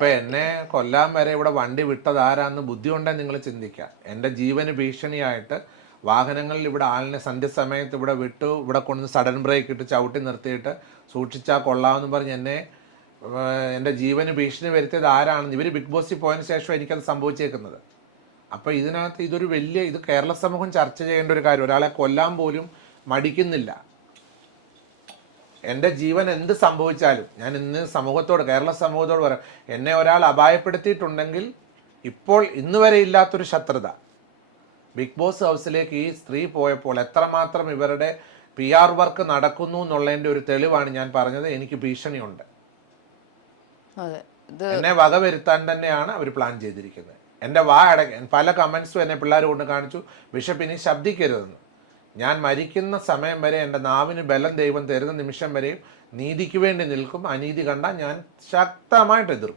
ഇപ്പൊ എന്നെ കൊല്ലാൻ വരെ ഇവിടെ വണ്ടി വിട്ടത് ആരാന്ന് ബുദ്ധി കൊണ്ടേ നിങ്ങൾ ചിന്തിക്കുക. എന്റെ ജീവന് ഭീഷണിയായിട്ട് വാഹനങ്ങളിൽ ഇവിടെ ആളിനെ സന്ധ്യസമയത്ത് ഇവിടെ വിട്ടു ഇവിടെ കൊണ്ട് സഡൻ ബ്രേക്ക് ഇട്ട് ചവിട്ടി നിർത്തിയിട്ട് സൂക്ഷിച്ചാൽ കൊള്ളാമെന്ന് പറഞ്ഞ് എന്നെ എന്റെ ജീവന് ഭീഷണി വരുത്തിയത് ആരാണെന്ന് ഇവർ ബിഗ് ബോസിൽ പോയതിന് ശേഷം എനിക്കത് സംഭവിച്ചേക്കുന്നത്. അപ്പോൾ ഇതിനകത്ത് ഇതൊരു വലിയ ഇത് കേരള സമൂഹം ചർച്ച ചെയ്യേണ്ട ഒരു കാര്യം. ഒരാളെ കൊല്ലാൻ പോലും മടിക്കുന്നില്ല. എന്റെ ജീവൻ എന്ത് സംഭവിച്ചാലും ഞാൻ ഇന്ന് സമൂഹത്തോട് കേരള സമൂഹത്തോട് പറയാം എന്നെ ഒരാൾ അപായപ്പെടുത്തിയിട്ടുണ്ടെങ്കിൽ ഇപ്പോൾ ഇന്ന് വരെ ഇല്ലാത്തൊരു ശത്രുത. ബിഗ് ബോസ് ഹൗസിലേക്ക് ഈ സ്ത്രീ പോയപ്പോൾ എത്രമാത്രം ഇവരുടെ പി ആർ വർക്ക് നടക്കുന്നു എന്നുള്ളതിന്റെ ഒരു തെളിവാണ് ഞാൻ പറഞ്ഞത്. എനിക്ക് ഭീഷണിയുണ്ട്. എന്നെ വക വരുത്താൻ തന്നെയാണ് അവർ പ്ലാൻ ചെയ്തിരിക്കുന്നത്. എന്റെ വാ അടയ്ക്കാൻ പല കമൻസും എന്നെ പിള്ളേർ കൊണ്ട് കാണിച്ചു. ബിഷപ്പ് ഇനി ശബ്ദിക്കരുതെന്ന്. ഞാൻ മരിക്കുന്ന സമയം വരെ എന്റെ നാവിന് ബലം ദൈവം തരുന്ന നിമിഷം വരെയും നീതിക്ക് വേണ്ടി നിൽക്കും. അനീതി കണ്ടാൽ ഞാൻ ശക്തമായിട്ട് എതിർക്കും.